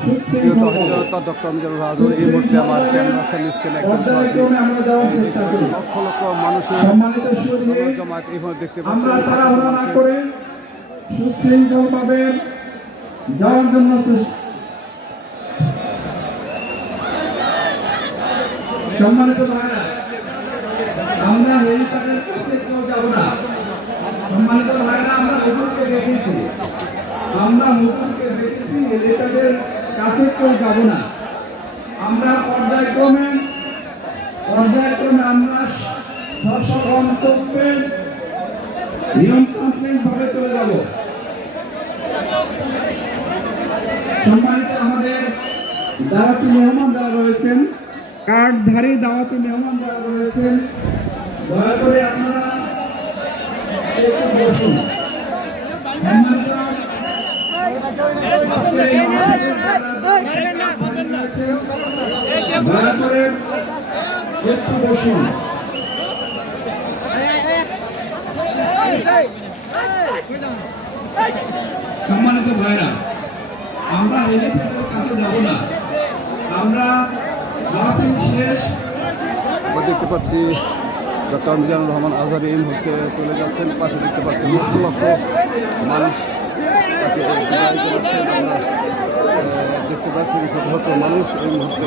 প্রিয় তহবিলতা ডক্টর মিজানুর রাজুর এই মুহূর্তে আমার ক্যামেরা সামনে স্ক্রিনে একদম সরাসরি আমরা যাওয়ার লক্ষ লক্ষ মানুষের জমায়েত এইভাবে দেখতে যাওয়ার জন্য সম্মানিত ভাইরা আমরা হেলিপ্যাডের কাছে কেউ যাব না। সম্মানিত ভাইরা আমরা হুজুরকে দেখেছি। আমরা হুজুরকে দেখেছি হেলিপ্যাডের কাছে কেউ যাব না। আমরা পর্যায়ক্রমে পর্যায়ক্রমে আমরা দর্শক গন্তব্যে নিয়মতান্ত্রিকভাবে চলে যাব। সম্মানিত আমাদের দাওয়াতি মেহমান যারা রয়েছেন, কার্ডধারী দাওয়াতি মেহমান যারা রয়েছেন, দয়া করে আপনারা বসুন। সম্মানিত সম্মানিত ভাইরা, আমরা হেলিপ্যাডের কাছে যাব না। আমরা মাহফিল শেষ। দেখতে পাচ্ছি ডক্টর মিজানুর রহমান আজহারি এই মুহূর্তে চলে যাচ্ছেন, পাশে দেখতে পাচ্ছেন লক্ষ লক্ষ মানুষ তাকে আমরা শত শত মানুষ এই মুহূর্তে